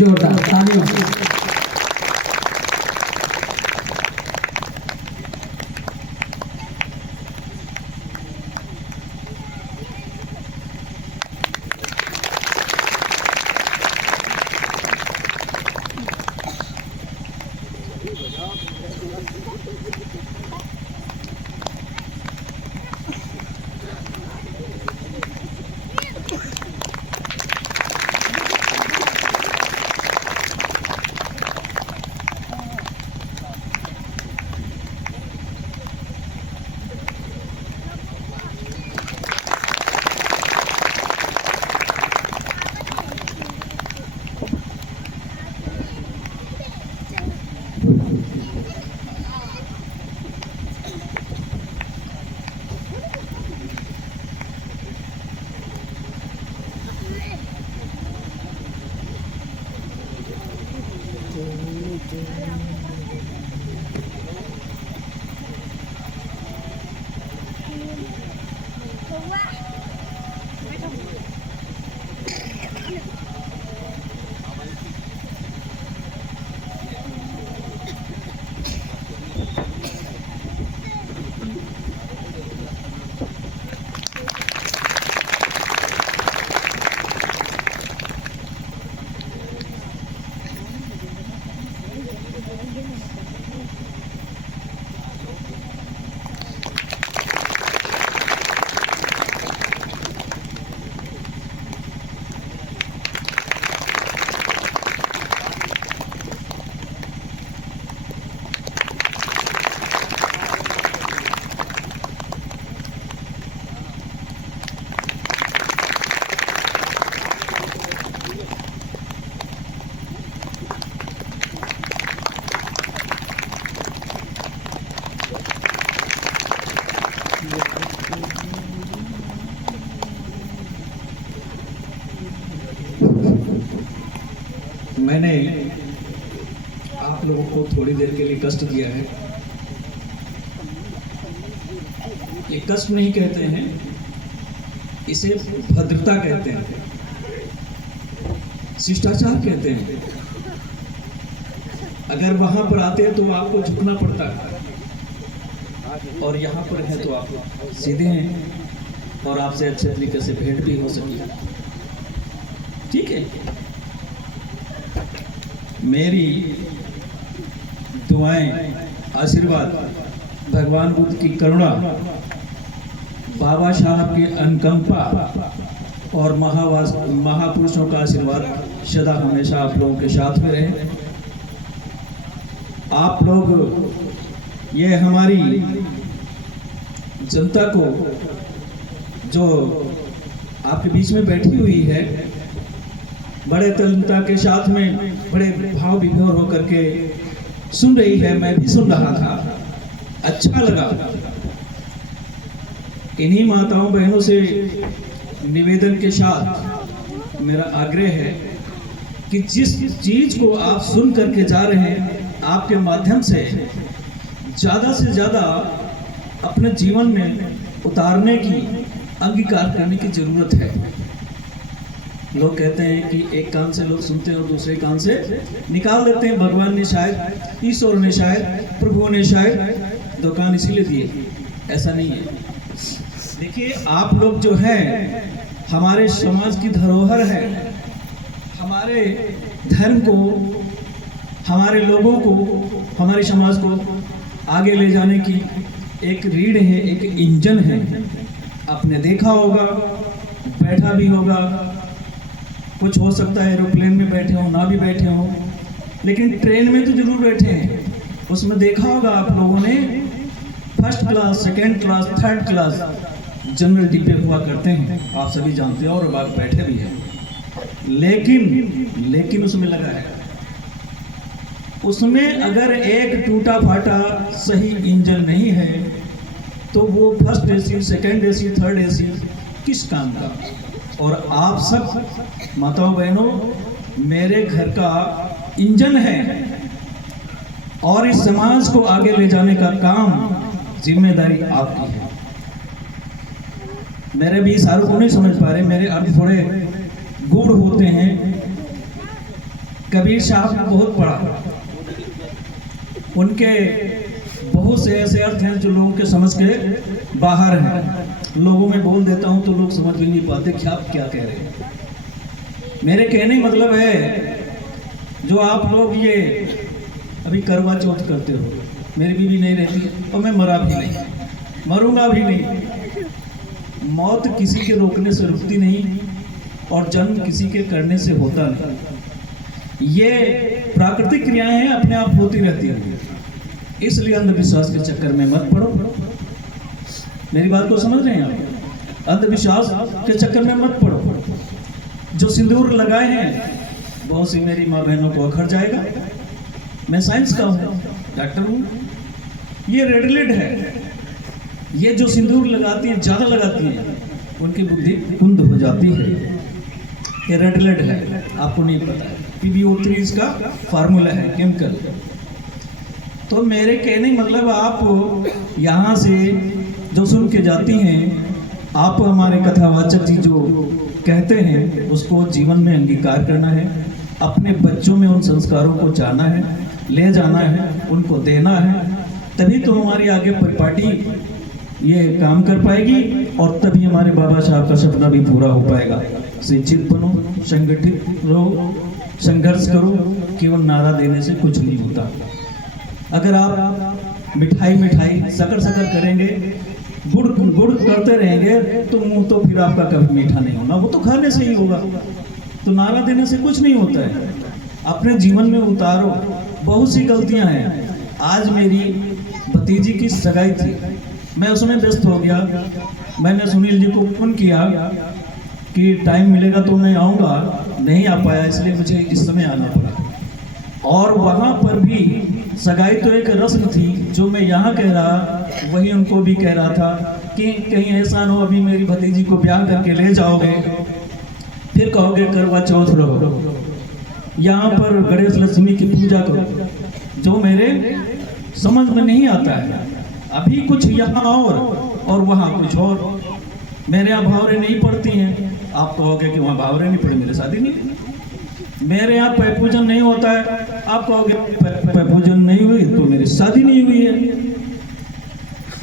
जोरदार तालियों से। मैंने आप लोगों को थोड़ी देर के लिए कष्ट दिया है। ये कष्ट नहीं कहते हैं, इसे भद्रता कहते हैं, शिष्टाचार कहते हैं। अगर वहां पर आते हैं तो आपको झुकना पड़ता है, और यहाँ पर है तो आप सीधे हैं और आपसे अच्छे तरीके से भेंट भी हो सकी। ठीक है, मेरी दुआएं, आशीर्वाद, भगवान बुद्ध की करुणा, बाबा साहब की अनुकंपा और महापुरुषों का आशीर्वाद सदा हमेशा आप लोगों के साथ में रहे। आप लोग ये हमारी जनता को जो आपके बीच में बैठी हुई है, बड़े तल्लीनता के साथ में बड़े भाव विभोर होकर के सुन रही है। मैं भी सुन रहा था, अच्छा लगा। इन्हीं माताओं बहनों से निवेदन के साथ मेरा आग्रह है कि जिस चीज को आप सुन करके जा रहे हैं, आपके माध्यम से ज़्यादा अपने जीवन में उतारने की, अंगीकार करने की जरूरत है। लोग कहते हैं कि एक कान से लोग सुनते हैं और दूसरे कान से निकाल देते हैं। भगवान ने शायद, ईश्वर ने शायद, प्रभु ने शायद दो कान इसीलिए दिए, ऐसा नहीं है। देखिए, आप लोग जो हैं हमारे समाज की धरोहर है। हमारे धर्म को, हमारे लोगों को, हमारे समाज को आगे ले जाने की एक रीढ़ है, एक इंजन है। आपने देखा होगा, बैठा भी होगा, कुछ हो सकता है एरोप्लेन में बैठे हो, ना भी बैठे हो, लेकिन ट्रेन में तो जरूर बैठे हैं। उसमें देखा होगा आप लोगों ने, first class, second class, third class general डिब्बे हुआ करते हैं, आप सभी जानते हैं, और आप बैठे भी हैं। लेकिन उसमें लगा है, उसमें अगर एक टूटा फाटा सही इंजन नहीं है तो वो first AC, second AC, third AC किस काम का। और आप सब माताओं बहनों मेरे घर का इंजन है, और इस समाज को आगे ले जाने का काम, जिम्मेदारी आपकी है। मेरे भी इशारों को नहीं समझ पा रहे, मेरे अर्थ थोड़े गूढ़ होते हैं, कबीर साहब ने बहुत पढ़ा, उनके बहुत से ऐसे अर्थ हैं जो लोगों के समझ के बाहर हैं। लोगों में बोल देता हूं तो लोग समझ भी नहीं पाते कि आप क्या कह रहे हैं। मेरे कहने मतलब है, जो आप लोग ये अभी करवा चौथ करते हो, मेरी बीवी नहीं रहती और मैं मरा भी नहीं, मरूंगा भी नहीं। मौत किसी के रोकने से रुकती नहीं और जन्म किसी के करने से होता नहीं। ये प्राकृतिक क्रियाएं हैं, अपने आप होती रहती हैं। इसलिए अंधविश्वास के चक्कर में मत पड़ो। मेरी बात को समझ रहे हैं आप? अंधविश्वास के चक्कर में मत पड़ो। जो सिंदूर लगाए हैं, बहुत सी मेरी माँ बहनों को अखर जाएगा। मैं साइंस का हूँ, डॉक्टर हूँ। ये रेड है। ये जो सिंदूर लगाती हैं, ज़्यादा लगाती हैं, उनकी बुद्धि कुंद हो जाती है। ये रेड है, आपको नहीं पता है। PbO3 इसका फार्मूला है, केमिकल। तो मेरे कहने मतलब, आप यहाँ से जो सुन के जाती हैं, आप हमारे कथावाचक जी जो कहते हैं उसको जीवन में अंगीकार करना है। अपने बच्चों में उन संस्कारों को जाना है, ले जाना है, उनको देना है। तभी तो हमारी आगे परिपाटी ये काम कर पाएगी और तभी हमारे बाबा साहब का सपना भी पूरा हो पाएगा। शिक्षित बनो, संगठित रहो, संघर्ष करो। केवल नारा देने से कुछ नहीं होता। अगर आप मिठाई सकर करेंगे, गुड़ करते रहेंगे तो मुंह तो फिर आपका कभी मीठा नहीं होना, वो तो खाने से ही होगा। तो नारा देने से कुछ नहीं होता है। अपने जीवन में उतारो। बहुत सी गलतियां हैं। आज मेरी भतीजी की सगाई थी, मैं उसमें व्यस्त हो गया। मैंने सुनील जी को फोन किया कि टाइम मिलेगा तो मैं आऊँगा, नहीं आ पाया, इसलिए मुझे इस समय आना पड़ा। और वहाँ पर भी सगाई तो एक रस्म थी, जो मैं यहाँ कह रहा वही उनको भी कह रहा था कि कहीं ऐसा न हो अभी मेरी भतीजी को ब्याह करके ले जाओगे, फिर कहोगे करवा चौथ रहो, यहाँ पर गणेश लक्ष्मी की पूजा करो, जो मेरे समझ में नहीं आता है। अभी कुछ यहाँ और वहाँ कुछ और। मेरे यहाँ भावरे नहीं पड़ती हैं, आप कहोगे कि वहाँ भावरे नहीं पड़े, मेरे शादी नहीं। मेरे यहाँ पैर पूजन नहीं होता है, आप कहोगे पैर पूजन नहीं हुई तो मेरी शादी नहीं हुई है।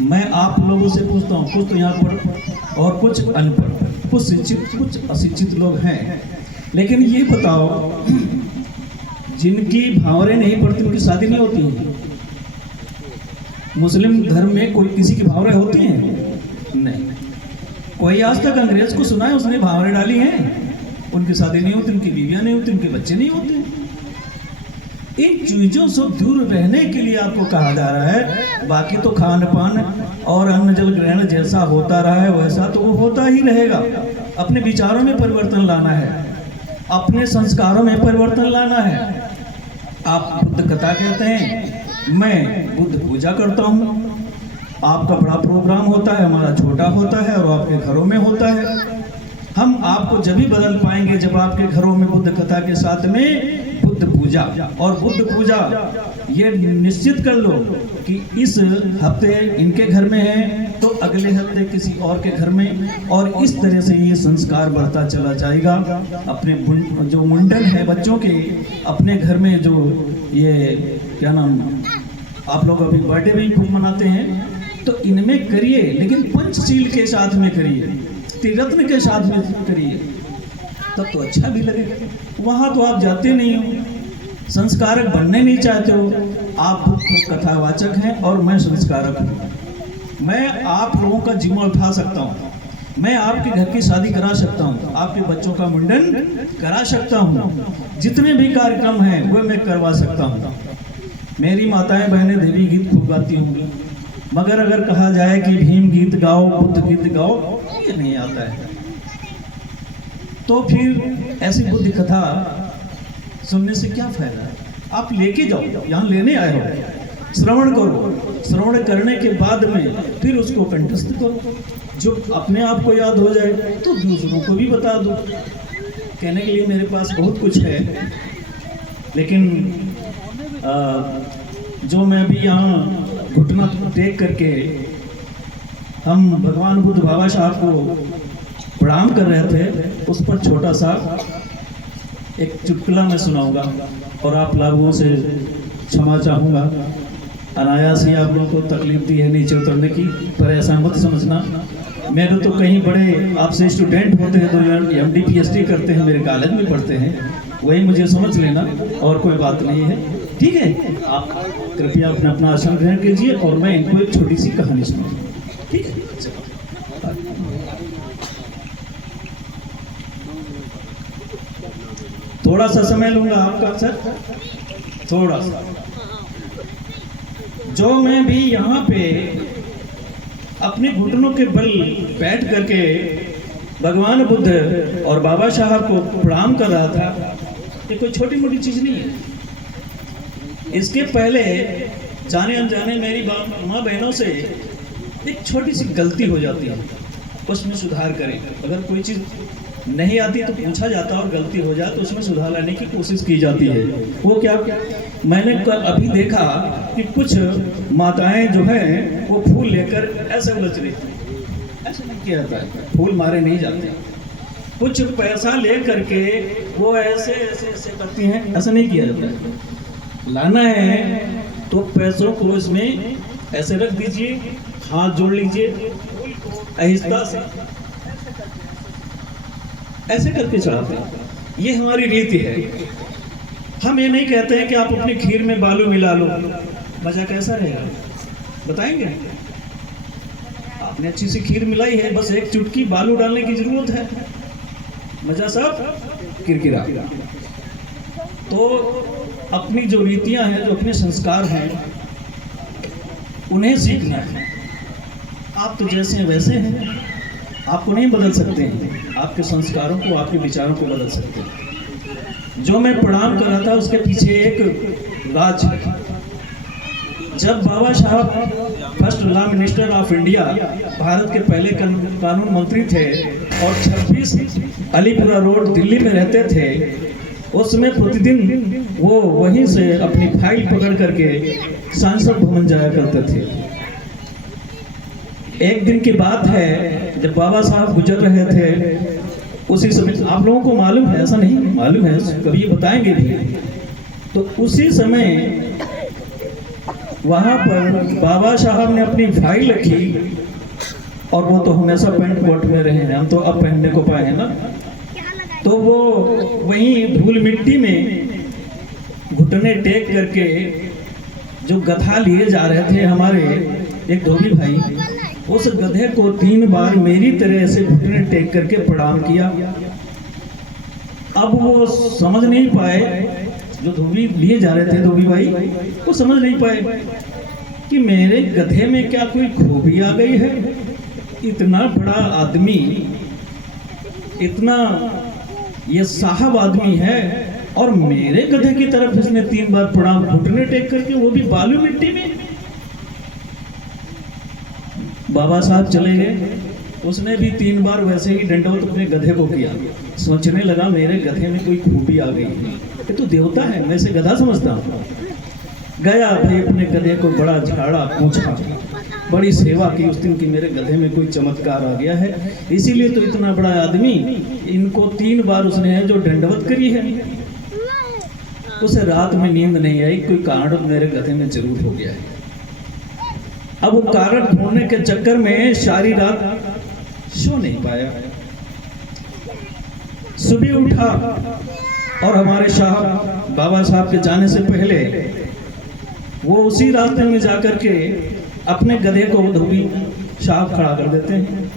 मैं आप लोगों से पूछता हूँ, कुछ तो यहाँ पढ़ और कुछ अनपढ़, कुछ शिक्षित कुछ अशिक्षित लोग हैं। लेकिन ये बताओ, जिनकी भावरे नहीं पड़ती उनकी शादी नहीं होती है। मुस्लिम धर्म में कोई किसी की भावरे होती हैं? नहीं। कोई आज तक अंग्रेज को सुना है उसने भावरे डाली हैं? उनकी शादी नहीं होती, उनकी बीवियां नहीं होती, उनके बच्चे नहीं होते। इन चीजों से दूर रहने के लिए आपको कहा जा रहा है। बाकी तो खान पान और अन्न जल ग्रहण जैसा होता रहा है वैसा तो वो होता ही रहेगा। अपने विचारों में परिवर्तन लाना है, अपने संस्कारों में परिवर्तन लाना है। आप बुद्ध कथा कहते हैं, मैं बुद्ध पूजा करता हूँ। आपका बड़ा प्रोग्राम होता है, हमारा छोटा होता है और आपके घरों में होता है। हम आपको जब भी बदल पाएंगे जब आपके घरों में बुद्ध कथा के साथ में बुद्ध पूजा। और बुद्ध पूजा ये निश्चित कर लो कि इस हफ्ते इनके घर में है तो अगले हफ्ते किसी और के घर में, और इस तरह से ये संस्कार बढ़ता चला जाएगा। अपने जो मुंडन है बच्चों के, अपने घर में जो ये क्या नाम, आप लोग अभी बर्थडे भी खूब मनाते हैं, तो इनमें करिए, लेकिन पंचशील के साथ में करिए, त्रिरत्न के साथ में करिए, तब तो अच्छा भी लगेगा। वहाँ तो आप जाते नहीं हो, संस्कारक बनने नहीं चाहते हो। आप कथावाचक हैं और मैं संस्कारक हूँ। मैं आप लोगों का जिम्मा उठा सकता हूँ, मैं आपके घर की शादी करा सकता हूँ, आपके बच्चों का मुंडन करा सकता हूँ, जितने भी कार्यक्रम हैं वो मैं करवा सकता हूँ। मेरी माताएं बहनें देवी गीत खूब गाती होंगी, मगर अगर कहा जाए कि भीम गीत गाओ, बुद्ध गीत गाओ, ये नहीं आता है। तो फिर ऐसी बुद्ध कथा सुनने से क्या फायदा है? आप लेके जाओ, यहाँ लेने आए हो, श्रवण करो, श्रवण करने के बाद में फिर उसको कंठस्थ करो। जो अपने आप को याद हो जाए तो दूसरों को भी बता दो। कहने के लिए मेरे पास बहुत कुछ है, लेकिन जो मैं भी यहाँ घुटना टेक करके हम भगवान बुद्ध बाबा साहब को प्रणाम कर रहे थे, उस पर छोटा सा एक चुटकुला मैं सुनाऊंगा और आप लोगों से क्षमा चाहूँगा। अनायास ही आप लोगों को तकलीफ दी है नीचे उतरने की, पर ऐसा मत समझना। मेरे तो कहीं बड़े आपसे स्टूडेंट होते हैं तो MD PhD करते हैं, मेरे कॉलेज में पढ़ते हैं, वही मुझे समझ लेना और कोई बात नहीं है, ठीक है। आप कृपया अपना अपना आसन ग्रहण कीजिए और मैं इनको एक छोटी सी कहानी सुनाऊंगा, ठीक है। थोड़ा सा समय लूंगा आपका सर, थोड़ा सा। जो मैं भी यहाँ पे अपने घुटनों के बल बैठ करके भगवान बुद्ध और बाबा साहब को प्रणाम कर रहा था, ये कोई छोटी मोटी चीज नहीं है। इसके पहले जाने अनजाने मेरी माँ बहनों से एक छोटी सी गलती हो जाती है, उसमें सुधार करें। अगर कोई चीज नहीं आती तो पूछा जाता और गलती हो जाए तो उसमें सुधार लाने की कोशिश की जाती है। वो क्या, मैंने कल अभी देखा कि कुछ माताएं जो हैं वो फूल लेकर ऐसे उलझ रही थी। ऐसे नहीं किया जाता है, फूल मारे नहीं जाते। कुछ पैसा ले करके वो ऐसे ऐसे ऐसे करती हैं, ऐसा नहीं किया जाता है। लाना है तो पैसों को इसमें ऐसे रख दीजिए, हाथ जोड़ लीजिए, आहिस्ता से ऐसे करके चढ़ाते हैं। ये हमारी रीति है। हम ये नहीं कहते हैं कि आप अपनी खीर में बालू मिला लो, मजा कैसा रहेगा बताएंगे। आपने अच्छी सी खीर मिलाई है, बस एक चुटकी बालू डालने की जरूरत है, मजा सब किरकिरा। तो अपनी जो रीतियां हैं, जो अपने संस्कार हैं, उन्हें सीखना है। आप तो जैसे वैसे हैं, आपको नहीं बदल सकते हैं। आपके संस्कारों को, आपके विचारों को बदल सकते हैं। जो मैं प्रणाम कर रहा था उसके पीछे एक राज है। जब बाबा साहब first law minister of India, Bharat के पहले कानून मंत्री थे और 26 अलीपुरा रोड दिल्ली में रहते थे, उसमें प्रतिदिन वो वहीं से अपनी फाइल पकड़ करके संसद भवन जाया करते थे। एक दिन की बात है, जब बाबा साहब गुजर रहे थे, उसी समय, आप लोगों को मालूम है, ऐसा नहीं मालूम है, कभी बताएंगे भी, तो उसी समय वहां पर बाबा साहब ने अपनी फाइल रखी, और वो तो हमेशा पैंट कोट में रहे हैं, हम तो अब पहनने को पाए हैं ना। तो वो वहीं धूल मिट्टी में घुटने टेक करके जो गधा लिए जा रहे थे हमारे एक धोबी भाई, उस गधे को 3 बार मेरी तरह से घुटने टेक करके प्रणाम किया। अब वो समझ नहीं पाए, जो धोबी लिए जा रहे थे धोबी भाई, वो समझ नहीं पाए कि मेरे गधे में क्या कोई खूबी आ गई है। इतना बड़ा आदमी, इतना ये साहब आदमी है, और मेरे गधे की तरफ इसने 3 बार प्रणाम घुटने टेक करके, वो भी बालू मिट्टी में। बाबा साहब चले गए, उसने भी 3 बार वैसे ही दंडवत अपने गधे को किया। सोचने लगा मेरे गधे में कोई खूबी आ गई है, ये तो देवता है, मैं इसे गधा समझता हूँ। गया भाई, अपने गधे को बड़ा झाड़ा पूछा, बड़ी सेवा की उस दिन की मेरे गधे में कोई चमत्कार आ गया है, इसीलिए तो इतना बड़ा आदमी, इनको 3 बार उसने जो दंडवत करी है। उसे रात में नींद नहीं आई, कोई कारण मेरे गधे में जरूर हो गया है। अब वो कारण ढूंढने के चक्कर में सारी रात सो नहीं पाया। सुबह उठा और हमारे साहब, बाबा साहब के जाने से पहले वो उसी रास्ते में जाकर के अपने गधे को धोबी साहब खड़ा कर देते हैं,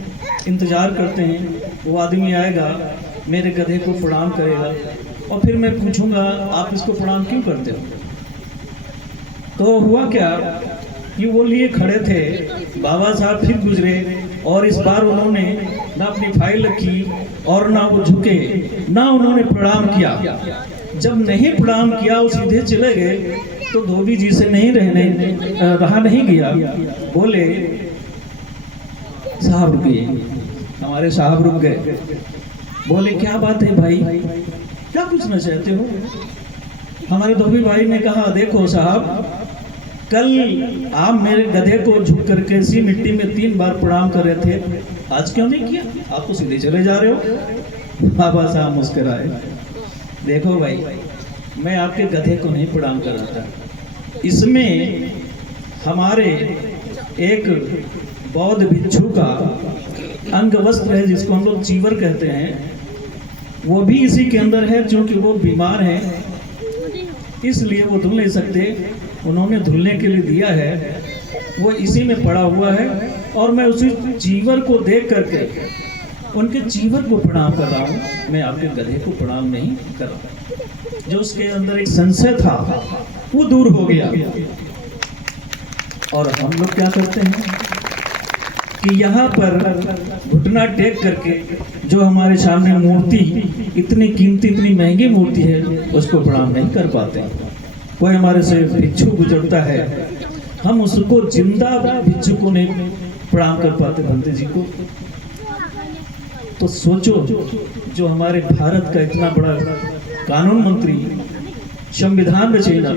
इंतजार करते हैं वो आदमी आएगा, मेरे गधे को प्रणाम करेगा, और फिर मैं पूछूंगा आप इसको प्रणाम क्यों करते हो। तो हुआ क्या कि वो लिए खड़े थे, बाबा साहब फिर गुजरे, और इस बार उन्होंने ना अपनी फाइल रखी और ना वो झुके, ना उन्होंने प्रणाम किया। जब नहीं प्रणाम किया, वो सीधे चले गए, तो धोबी जी से नहीं रहा नहीं गया। बोले साहब रुकिए, हमारे साहब रुक गए। बोले क्या बात है भाई, क्या पूछना चाहते हो। हमारे धोबी भाई ने कहा देखो साहब, कल आप मेरे गधे को झुक करके इसी मिट्टी में 3 बार प्रणाम कर रहे थे, आज क्यों नहीं किया, आप तो सीधे चले जा रहे हो। बाबा साहब मुस्कुराए, देखो भाई, मैं आपके गधे को नहीं प्रणाम कर रहा था, इसमें हमारे एक बौद्ध भिक्षु का अंग वस्त्र है जिसको हम लोग चीवर कहते हैं, वो भी इसी के अंदर है। क्योंकि वो बीमार है इसलिए वो धुल नहीं सकते, उन्होंने धुलने के लिए दिया है, वो इसी में पड़ा हुआ है। और मैं उसी चीवर को देख करके उनके चीवर को प्रणाम कर रहा हूँ, मैं आपके गधे को प्रणाम नहीं कर रहा। जो उसके अंदर एक संशय था वो दूर हो गया। और हम लोग क्या करते हैं कि यहाँ पर घुटना टेक करके जो हमारे सामने मूर्ति इतनी कीमती, इतनी महंगी मूर्ति है, उसको प्रणाम नहीं कर पाते। कोई हमारे से भिक्षु गुजरता है, हम उसको जिंदा भिक्षु को नहीं प्रणाम कर पाते, भंते जी को। तो सोचो, जो हमारे भारत का इतना बड़ा कानून मंत्री, संविधान रचयिता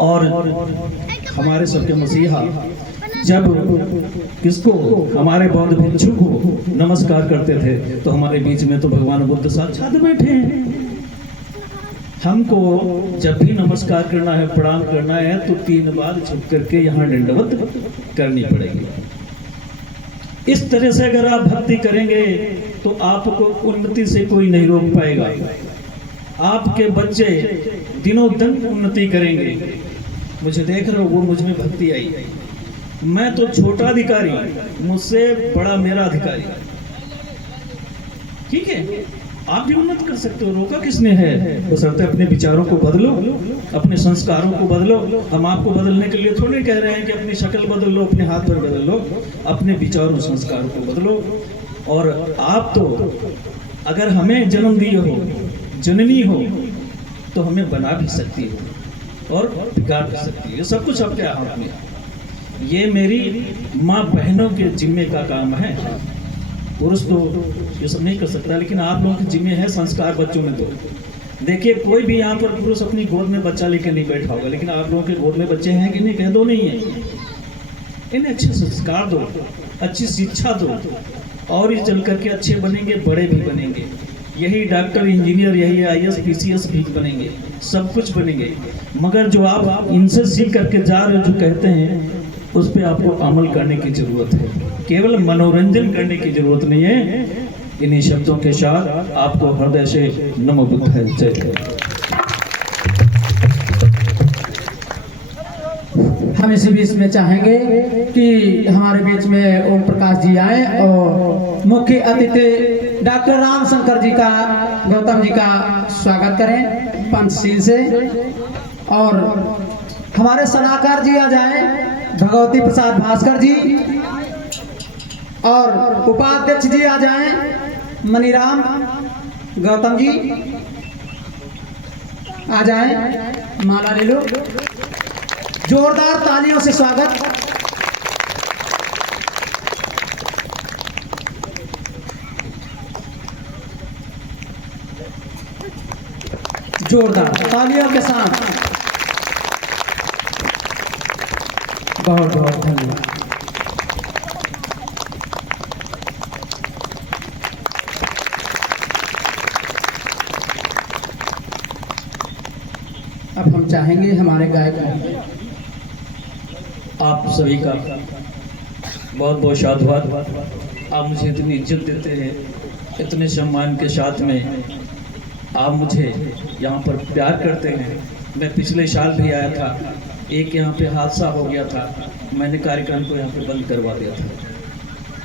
और हमारे सबके मसीहा, जब किसको, हमारे बौद्ध भिक्षु को नमस्कार करते थे तो हमारे बीच में तो भगवान बुद्ध साक्षात बैठे हैं। हमको जब भी नमस्कार करना है, प्रणाम करना है, तो 3 बार झुक करके यहाँ दंडवत करनी पड़ेगी। इस तरह से अगर आप भक्ति करेंगे तो आपको उन्नति से कोई नहीं रोक पाएगा। आपके बच्चे दिनों दिन उन्नति करेंगे। मुझे देख रहे हो, वो मुझ में भक्ति आई। मैं तो छोटा अधिकारी, मुझसे बड़ा मेरा अधिकारी। ठीक है, आप भी उन्नत कर सकते हो, रोका किसने है? बशर्ते अपने विचारों को बदलो, अपने संस्कारों को बदलो। हम आपको बदलने के लिए थोड़ी कह रहे हैं कि अपनी शक्ल बदल लो, अपने हाथ पर बदल लो, अपने विचारों संस्कारों को बदलो। और आप तो अगर हमें जन्म दिए हो, जननी हो, तो हमें बना भी सकती हो और बिगाड़ भी सकती है। ये सब कुछ आपके हाथ में। ये मेरी माँ बहनों के जिम्मे का काम है। पुरुष तो ये सब नहीं कर सकता, लेकिन आप लोगों के जिम्मे है संस्कार बच्चों में। तो देखिए, कोई भी यहाँ पर पुरुष अपनी गोद में बच्चा लेकर नहीं बैठा होगा, लेकिन आप लोगों के गोद में बच्चे हैं कि नहीं? कह दो नहीं है। इन्हें अच्छे संस्कार दो, अच्छी शिक्षा दो, और ये चल करके अच्छे बनेंगे, बड़े भी बनेंगे। यही डॉक्टर, इंजीनियर, यही IAS PCS भी बनेंगे, सब कुछ बनेंगे। मगर जो आप इनसे सीख करके जा रहे हो, जो कहते हैं, उस पर आपको अमल करने की जरूरत है। केवल मनोरंजन करने की जरूरत नहीं है। इन्हीं शब्दों के साथ आपको हृदय से नमो बुद्धाय जय। हम इसी बीच में चाहेंगे कि हमारे बीच में ओम प्रकाश जी आए और मुख्य अतिथि डॉक्टर रामशंकर जी का, गौतम जी का स्वागत करें पंचशील से। और हमारे सलाहकार जी आ जाएं, भगवती प्रसाद भास्कर जी, और उपाध्यक्ष जी आ जाएं, मनीराम गौतम जी आ जाएं, माला ले लो। जोरदार तालियों से स्वागत। जोरदार तालियों के साथ बहुत बहुत धन्यवाद। अब हम चाहेंगे हमारे गायक, आप सभी का बहुत बहुत साधुवाद। आप मुझे इतनी इज्जत देते हैं, इतने सम्मान के साथ में आप मुझे यहाँ पर प्यार करते हैं। मैं पिछले साल भी आया था, एक यहाँ पे हादसा हो गया था, मैंने कार्यक्रम को यहाँ पे बंद करवा दिया था।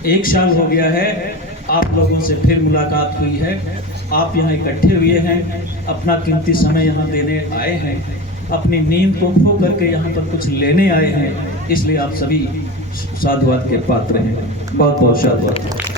1 साल हो गया है, आप लोगों से फिर मुलाकात हुई है। आप यहाँ इकट्ठे हुए हैं, अपना कीमती समय यहाँ देने आए हैं, अपनी नींद को खो करके यहाँ पर कुछ लेने आए हैं, इसलिए आप सभी साधुवाद के पात्र हैं। बहुत बहुत साधुवाद।